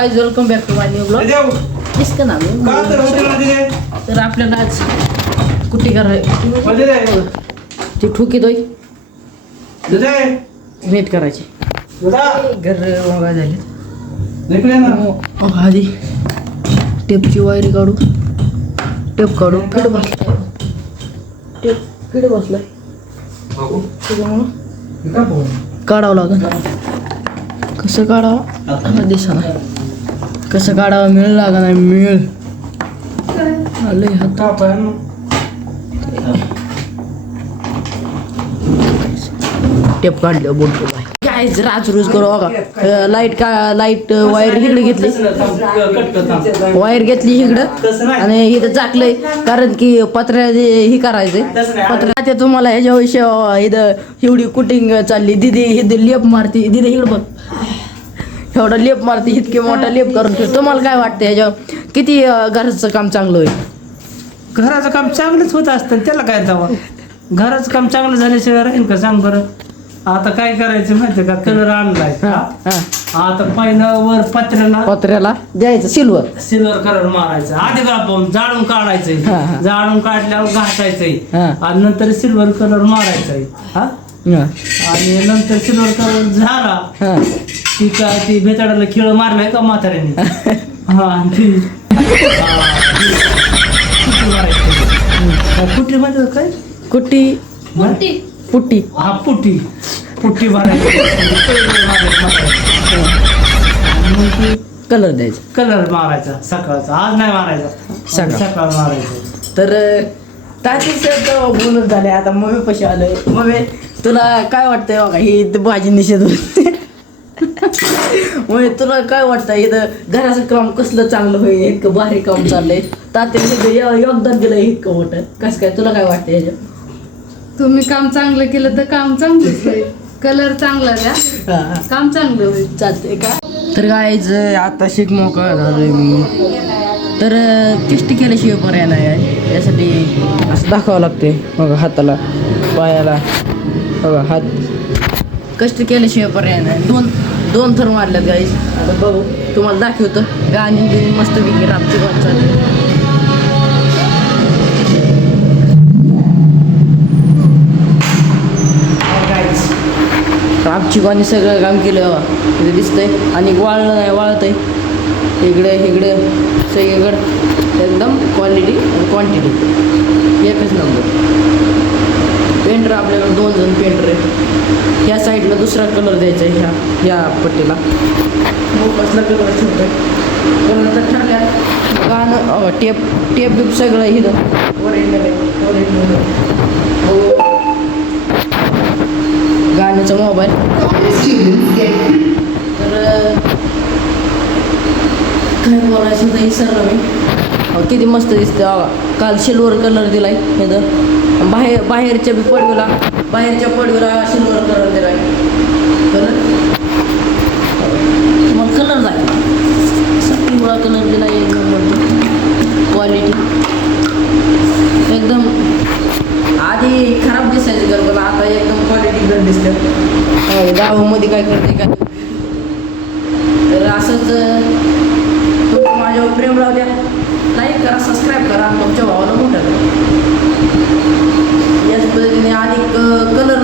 Guys welcome back to my new blog. इसका नाम है तर आपल्याला आज कुठे करायची ती ठोकी दोय नीट करायची घर वगा झाले आधी टेपची वायरी काढू टेप काढू फिट बसलाय टेप फिट बसलाय त्याच्यामुळं काढावं लागेल. कसं काढावं दिसा कसं काढावं मिळ लागा नाही मिळ लय हात टेप काढलं बोलतो काय राज रोज करू बघा. लाईट वायर इकडे घेतली वायर घेतली इकडं आणि इथं झाकलंय कारण की पत्र्या ही करायचंय पत्र्या ते तुम्हाला ह्याच्याविषयी इथं एवढी कुटिंग चालली दिदी इथे लेप मारती दिदी इकडं बघ एवढा लेप मारते इतके मोठा लेप करून ठेव. तुम्हाला काय वाटतं ह्याच्यावर किती घराचं काम चांगलं होईल? घराचं काम चांगलंच होत असतं त्याला काय जावं. घराचं काम चांगलं झाल्याशिवाय राहील का सांग बरं. आता काय करायचं माहितीये का कलर आणलाय आता पहिलं वर पत्र्याला द्यायचं सिल्वर कलर मारायचं आधी आपण जाळून काढायचंय जाळून काढल्यावर घासायचंय आणि नंतर सिल्वर कलर मारायचंय आणि नंतर सिल्वर कलर झाला ती काय ती भेताडाला खिळ मारलाय का म्हाताऱ्याने कुट्टी म्हणजे काय कुट्टी पुट्टी पुट्टी मारायची कलर द्यायचा कलर मारायचा सकाळचा आज नाही मारायचा सकाळ मारायचा. तर तातीच बोलत झाले आता मम्मी पशी आलोय. मम्मी तुला काय वाटतंय बघा ही भाजी निषेध होते मग तुला काय वाटतं इथं घराचं काम कसलं चांगलं होईल इतकं भारी काम चाललंय तात्या योगदान दिलं इतकं मोठं कसं काय तुला काय वाटतं याच्यात? तुम्ही काम चांगलं केलं तर काम चांगलंच होईल. कलर चांगला द्या काम चांगलं होईल. चालतंय का? तर गायच आता शिक मोकळा झालोय मी तर कष्ट केल्याशिवाय पर्याय नाही आहे. यासाठी असं दाखवावं लागते बघा हाताला पायाला बघा हात कष्ट केल्याशिवाय पर्याय नाही. दोन थर मारल्यात गाईस. आता बघू तुम्हाला दाखवतो गाणी मस्तपैकी राबची बात चालते. राबची गाणी सगळं काम केलं बाबा इथे दिसतंय आणि वाळलं नाही वाळत आहे इकडे सगळीकडं एकदम क्वालिटी आणि क्वांटिटी एकच नंबर. पेंटर आपल्याकडे 2 जण पेंटर आहेत. ह्या साईडला दुसरा कलर द्यायचा आहे ह्या पट्टीला कसला कलर ठेवतोय कलर तर ठरल्या गाणं टेप बिप सगळं इथं ओरिजिनल गाण्याचा मोबाईल. तर काय बोलायचं तर विसरलं मी. किती मस्त दिसते बाबा. काल सिल्वर कलर दिलाय इथं बाहेरच्या पडवीला सिल्वर कलर दिलाय कलर मग कलर जाय पिवळा कलर दिलाय एकदम क्वालिटी एकदम. आधी खराब दिसायची घर पण आता एकदम क्वालिटी घर दिसतं. गावामध्ये काय करते काय तर असंच माझ्यावर प्रेम राहू द्या. लाईक करा सबस्क्राईब करा तुमच्या भावाला मोठं करा. याच पद्धतीने आधी कलर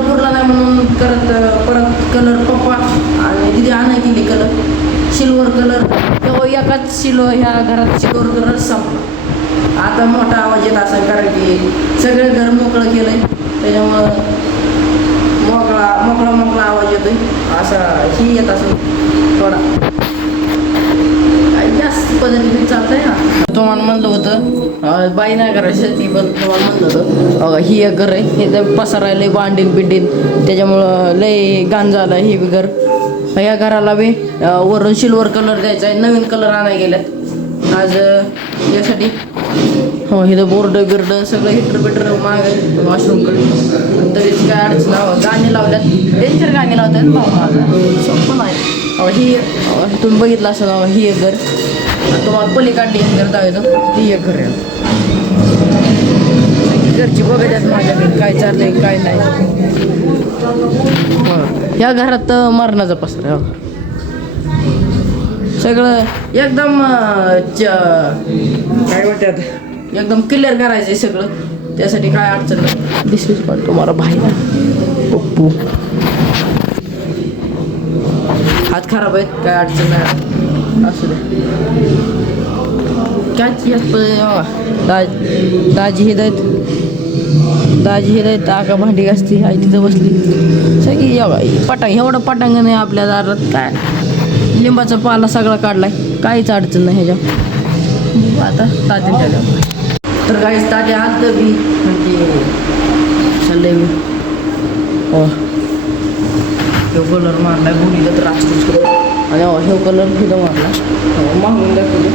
पुरला नाही म्हणून परत कलर पप्पा आणि दिदी आणाय केली कलर सिल्वर कलर तेव्हा एकाच ह्या घरात सिल्वर कलर संपला. आता मोठा आवाज येत असेल कारण की सगळे घर मोकळं केलंय त्याच्यामुळं मोकळा आवाज येतोय असा ही येत असेल थोडा जास्त पद्धतीने चालतंय ना. तुम्हाला म्हणलं होतं बाई नाही करायचं ती पण तुम्हाला म्हणलं होतं ही एक घर आहे हे तर पसारायलंय बिंडीन त्याच्यामुळं लय गाण झालं ही बी घर. ह्या घराला बी वरून सिल्वर कलर द्यायचा आहे. नवीन कलर आणायला गेल्यात आज यासाठी. हो इथं बोर्ड बिर्ड सगळं हिटर माग वॉशरूमकडे तरीच काय अडचण गाणी लावल्यात डेंजर गाणी लावतात सोपं नाही. ही तुम्ही बघितलं असं ही एक घर तुम्हाला पलीकडली एक घर दाखवतो ती एक घर आहे. घरची बघायच्यात माझ्याकडे काय चाललंय काय नाही. या घरात मरणाचा पसरा सगळं एकदम काय म्हणतात एकदम क्लिअर करायचं सगळं. त्यासाठी काय अडचण नाही. दिस इज पण तुम्हाला बाहेर पप्पू हात खराब आहेत, काय अडचण नाही. असू दे काय दाजी हे आहेत आका भांडी घासती आई तिथं बसली. सगळी एवढं पटांगण आहे आपल्या दारात. काय लिंबाचा पाला सगळा काढलाय, काहीच अडचण नाही ह्याच्या. आता तात्या त्याच्या तर काहीच तात्या आलं बी म्हणजे चाललंय मी. हो हे कलर मारलाय बोलीला तर राष्ट्रच करू. आणि हे कलर सुद्धा मारला मागून दाखवले.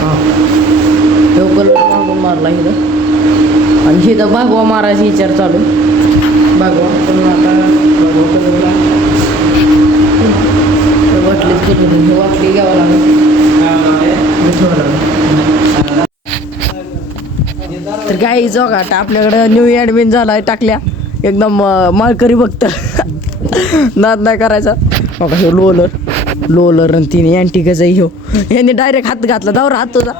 हां हे कलर मागून मारला इथं. आणि हे तर भागवा मारायचा विचार चालू. भागवा पण आता भागवा कलरला वाटलेच करून हे वाटली घ्यावं लागेल. तर काही जोगाट आपल्याकडं न्यू ॲडमिन झालाय टाकल्या एकदम माळकरी बघत नाद नाही करायचा. बघा हे लोलर आणि तिने अँटिकच आहे. ह्याने डायरेक्ट हात घातला. दावर हात तुझा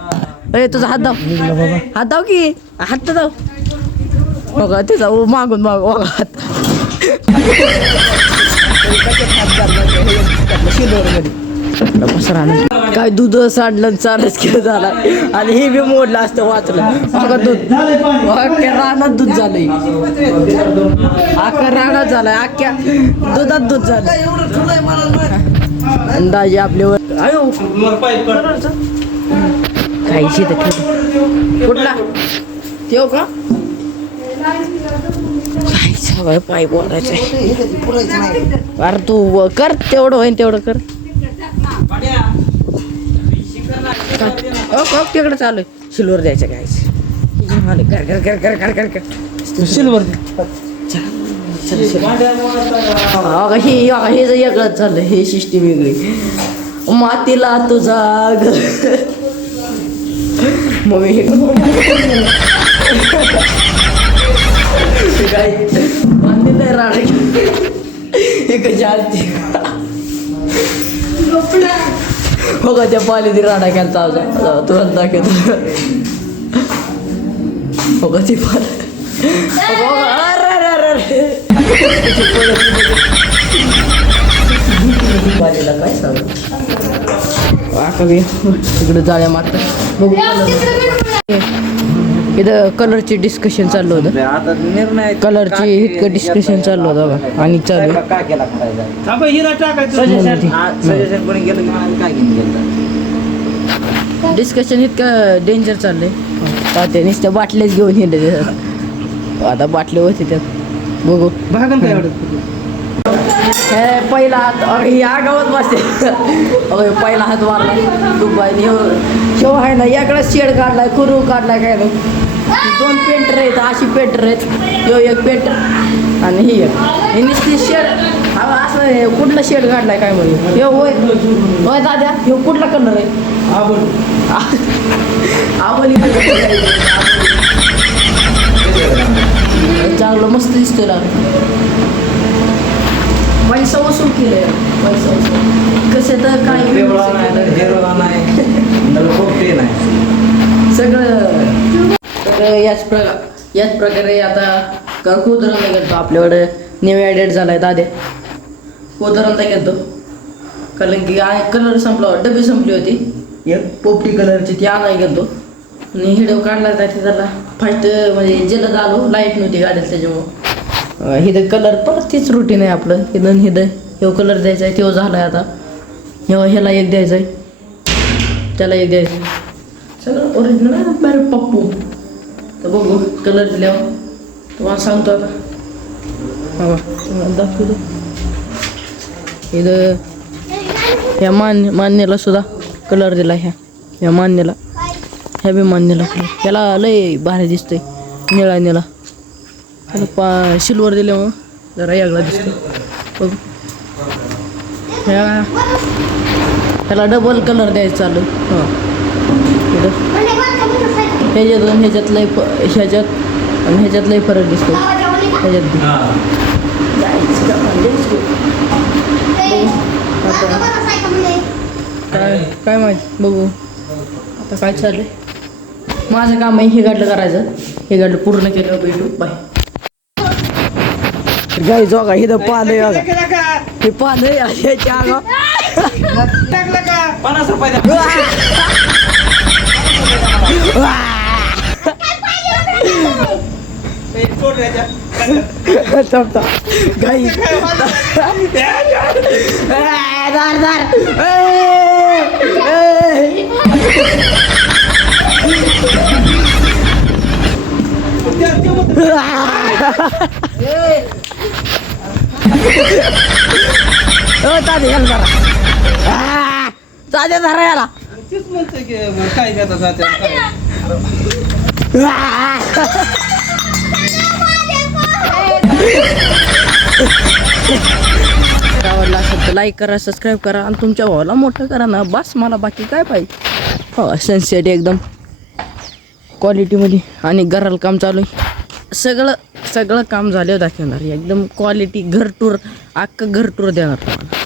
तुझा हात दाव हात दाव की हात तर दाव. बघा त्याचा मागून बघा हात काय दूध साडलं चालच केलं झाला. आणि हे बी मोडलं असतं वाचलं. बघा दूध रानात दूध झालंय. अख्खा रानात झालाय. अख्ख्या दुधात दूध झालं. अंदाजे आपल्यावर आयो खायची तर कुठला ठेव का सगळं पाय बोलायचं. अरे तू कर तेवढं होईन तेवढं कर. तिकडे चालू आहे सिल्वर द्यायचं काय सिल्वर हे जर वेगळंच झालं. हे सिस्टीम वेगळी. मातीला तुझा मग हे काय माती नाही राहणे हे कशी आलती. हो का त्या पालीने राडा केला तुला दाखवतो. हो का ती पाल पालीला काय सांग तिकडे जाळ्या मारतात. बघू इथं कलरची डिस्कशन चाललं होतं. आता निर्णय कलरची इतकं डिस्कशन चाललं होतं आणि चालू काय केला करायचा हिरा टाकायचं. सजेशन कोणी गेलं की आम्ही काय घेऊन डिस्कशन इतकं डेंजर चाललंय. तात्या नुसत्या बाटल्याच घेऊन येते. आता बाटले होते त्यात बघू भागन काय आवडत हे पहिला हात ही आगावत बसते. पहिला हात मारला दुबाईने शेव आहे ना. याकडे शेड काढलाय कुरू काढलाय काय नाही. 2 पेंटर आहेत अशी पेंटर आहेत. ह्यो एक पेंटर आणि ही एक हे नुसती शेड असं कुठला शेड काढलाय काय म्हणजे हे होय होय दाद्या ह्यो कुठला कलर आहे. आबोली चांगलं मस्त दिसतोय ना. पैसा वसूल केलंय. पैसा वसूल कसं तर काय सगळं याच प्रकारे आता कोदरंदा घेतो. आपल्याकडे न्यू ॲडेड झालाय दाद्या. कोदरंदा घेतो कारण की कलर संपला डबी संपली होती. एक पोपटी कलरची ती आणाय घेतो. आणि हिडो काढला जायचं त्याला फास्ट म्हणजे जलद आलो. लाईट नव्हती गाडीत त्याच्यामुळं. हिथं कलर परत तीच रुटीन आहे आपलं. हिथं हे कलर द्यायचा आहे. तो झाला आहे आता. ह्याला एक द्यायचा आहे. त्याला एक द्यायचं आहे. सगळं ओरिजिनल आहे बरं पप्पू. तर बघू कलर दिल्यावर तुम्हाला सांगतो आता. दाखवतो इथं ह्या मान्याला सुद्धा कलर दिला. ह्या मान्याला ह्या बी मान्याला ह्याला लय भारी दिसतोय. निळा त्याला सिल्वर दिल्यामुळं जरा वेगळा दिसतो. बघू ह्याला डबल कलर द्यायचं चालू. हां ह्याच्यात लय ह्याच्यात आणि ह्याच्यात लय फरक दिसतो. ह्याच्यात काय माहित बघू आता काय चाललंय. माझं काम आहे हे गाडलं करायचं. हे गाडलं पूर्ण केलं भेटू बाय. गाई जोगा हे पान आहे बघा. हे पान आहे याच्या अंगा 50 रुपये द्या. गाई ताज्या धरा याला. तेच म्हणतोय की काय घेता जाते काय. आवडला असेल तर लाईक करा, सबस्क्राईब करा आणि तुमच्या भावाला मोठं करा ना. बस मला बाकी काय पाहिजे. हो सनसेट एकदम क्वालिटीमध्ये आणि घराला काम चालू आहे. सगळं काम झाल्यावर दाखवणार एकदम क्वालिटी. घर टूर अख्खं घर टूर देणार तुम्हाला.